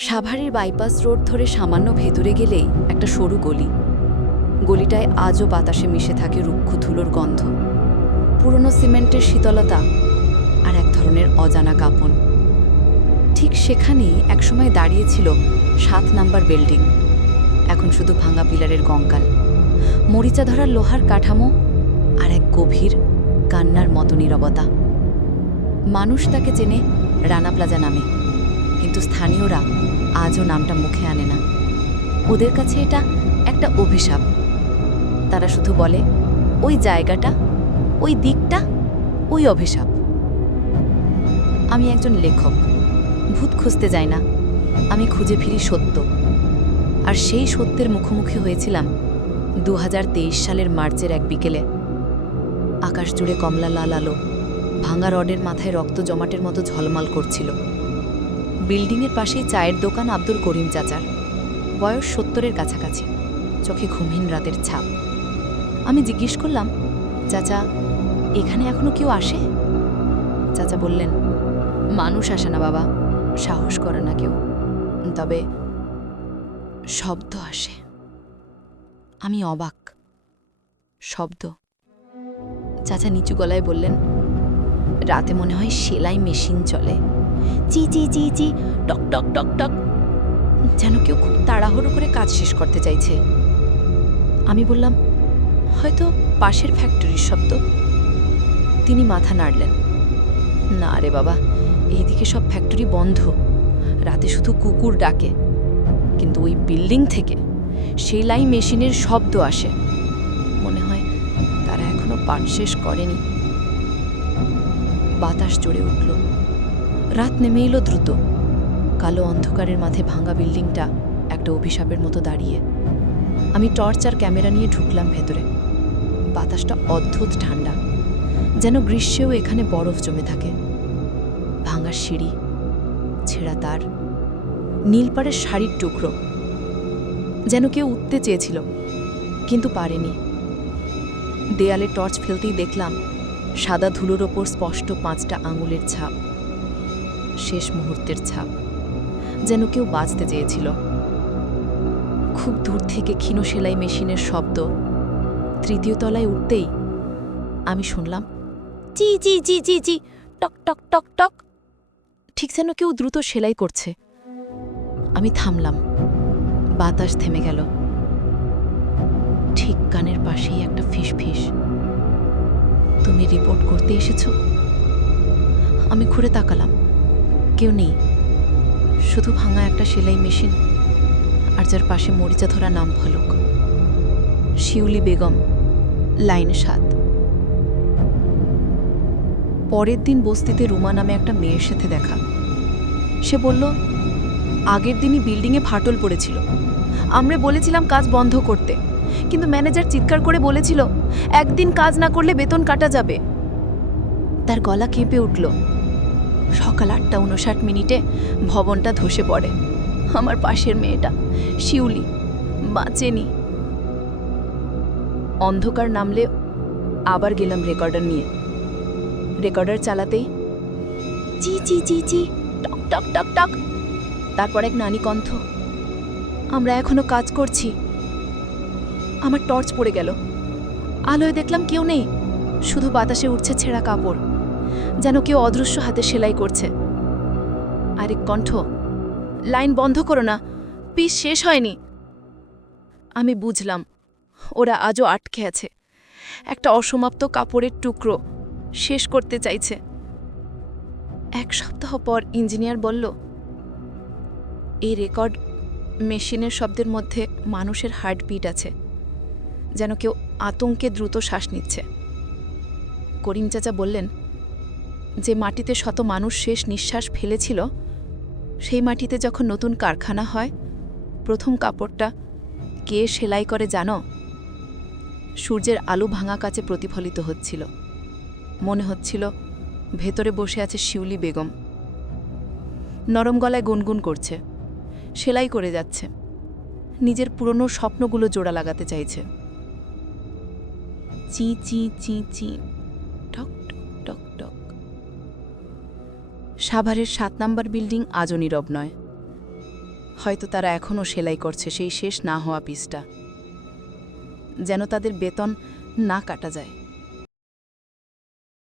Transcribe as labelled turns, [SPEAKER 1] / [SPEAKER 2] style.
[SPEAKER 1] সাভারের bypass road ধরে সামান্য ভেতরে গেলেই একটা সরু গলি। গলিটায় আজও বাতাসে মিশে থাকে রুক্ষ ধুলোর গন্ধ। পুরনো সিমেন্টের শীতলতা আর এক ধরনের অজানা কাঁপন। ঠিক সেখানেই একসময় দাঁড়িয়েছিল সাত নাম্বার বিল্ডিং। এখন শুধু ভাঙা পিলারের কঙ্কাল। মরিচা ধরার লোহার কাঠামো আর এক গভীর কান্নার মতো নীরবতা। মানুষ তাকে চেনে রানা প্লাজা নামে। কিন্তু স্থানীয়রা আজও নামটা মুখে আনে না। ওদের কাছে এটা একটা অভিশাপ। তারা শুধু বলে, ওই জায়গাটা, ওই দিকটা, ওই অভিশাপ। আমি একজন লেখক, ভূত খুঁজতে যাই না। আমি খুঁজে ফিরি সত্য। আর সেই সত্যের মুখোমুখি হয়েছিলাম দু হাজার তেইশ সালের মার্চের এক বিকেলে। আকাশ জুড়ে কমলা লাল আলো, ভাঙা রডের মাথায় রক্ত জমাটের মতো ঝলমাল করছিল। বিল্ডিংয়ের পাশেই চায়ের দোকান আব্দুল করিম চাচার। বয়স সত্তরের কাছাকাছি। চোখে ঘুমহীন রাতের ছাপ। আমি জিজ্ঞেস করলাম, চাচা, এখানে এখনও কেউ আসে? চাচা বললেন, মানুষ আসে না বাবা, সাহস করে না কেউ। তবে শব্দ আসে। আমি অবাক। শব্দ। চাচা নিচু গলায় বললেন, রাতে মনে হয় সেলাই মেশিন চলে। চি চি চি চি টক টক টক টক। যেন কেউ খুব তাড়াহুড়ো করে কাজ শেষ করতে চাইছে। আমি বললাম, হয়তো পাশের ফ্যাক্টরির শব্দ। তিনি মাথা নাড়লেন। না রে বাবা, এইদিকে সব ফ্যাক্টরি বন্ধ। রাতে শুধু কুকুর ডাকে। কিন্তু ওই বিল্ডিং থেকে সেলাই মেশিনের শব্দ আসে। মনে হয় তারা এখনও পাঠ শেষ করেনি। বাতাস চড়ে উঠল। রাত নেমে এলো দ্রুত। কালো অন্ধকারের মাঝে ভাঙা বিল্ডিংটা একটা অভিশাপের মতো দাঁড়িয়ে। আমি টর্চ আর ক্যামেরা নিয়ে ঢুকলাম ভেতরে। বাতাসটা অদ্ভুত ঠান্ডা, যেন গ্রীষ্মেও এখানে বরফ জমে থাকে। ভাঙা সিঁড়ি, ছেঁড়া তার নীলপাড়ের শাড়ির টুকরো, যেন কেউ উঠতে চেয়েছিল, কিন্তু পারেনি। দেয়ালে টর্চ ফেলতেই দেখলাম, সাদা ধুলোর ওপর স্পষ্ট পাঁচটা আঙুলের ছাপ। শেষ মুহূর্তের ছাপ, যেন কেউ বাঁচতে চেয়েছিল। খুব দূর থেকে ক্ষীণ সেলাই মেশিনের শব্দ, তৃতীয় তলায় উঠতেই আমি শুনলাম, জি জি জি জি জি, টক টক টক টক, ঠিক যেন কেউ দ্রুত সেলাই করছে। আমি থামলাম, বাতাস থেমে গেল। ঠিক কানের পাশেই একটা ফিস ফিস তুমি রিপোর্ট করতে এসেছ? আমি ঘুরে তাকালাম। কেউ নেই। শুধু ভাঙা একটা সেলাই মেশিন আর যার পাশে মরিচা ধরা নাম ফলক। শিউলি বেগম, লাইন সাত। পরের দিন বস্তিতে রুমা নামে একটা মেয়ের সাথে দেখা। সে বলল, আগের দিনই বিল্ডিংয়ে ফাটল পড়েছিল। আমরা বলেছিলাম কাজ বন্ধ করতে। কিন্তু ম্যানেজার চিৎকার করে বলেছিল, একদিন কাজ না করলে বেতন কাটা যাবে। তার গলা কেঁপে উঠল। সকাল আটটা উনষাট মিনিটে ভবনটা ধসে পড়ে। আমার পাশের মেয়েটা, শিউলি, বাঁচেনি। অন্ধকার নামলে আবার গেলাম রেকর্ডার নিয়ে। রেকর্ডার চালাতেই চি চি চি চি, টক টক টক টক। তারপর এক নানি কণ্ঠ, আমরা এখনও কাজ করছি। আমার টর্চ পড়ে গেল। আলোয় দেখলাম কেউ নেই, শুধু বাতাসে উঠছে ছেঁড়া কাপড়। যেন কেউ অদৃশ্য হাতে সেলাই করছে। আরেক কণ্ঠ, লাইন বন্ধ করো না, পিস শেষ হয়নি। আমি বুঝলাম, ওরা আজও আটকে আছে। একটা অসমাপ্ত কাপড়ের টুকরো শেষ করতে চাইছে। এক সপ্তাহ পর ইঞ্জিনিয়ার বলল, এই রেকর্ড মেশিনের শব্দের মধ্যে মানুষের হার্টবিট আছে, যেন কেউ আতঙ্কে দ্রুত শ্বাস নিচ্ছে। করিম চাচা বললেন যে মাটিতে শত মানুষ শেষ নিঃশ্বাস ফেলেছিল, সেই মাটিতে যখন নতুন কারখানা হয়, প্রথম কাপড়টা কে সেলাই করে জানো? সূর্যের আলো ভাঙা কাছে প্রতিফলিত হচ্ছিল। মনে হচ্ছিল ভেতরে বসে আছে শিউলি বেগম। নরম গলায় গুনগুন করছে, সেলাই করে যাচ্ছে। নিজের পুরনো স্বপ্নগুলো জোড়া লাগাতে চাইছে। চি চি চি চি, টক টক টক টক। সাভারের সাত নাম্বার বিল্ডিং আজও নীরব নয়। হয়তো তারা এখনও সেলাই করছে সেই শেষ না হওয়া পিসটা। যেন তাদের বেতন না কাটা যায়।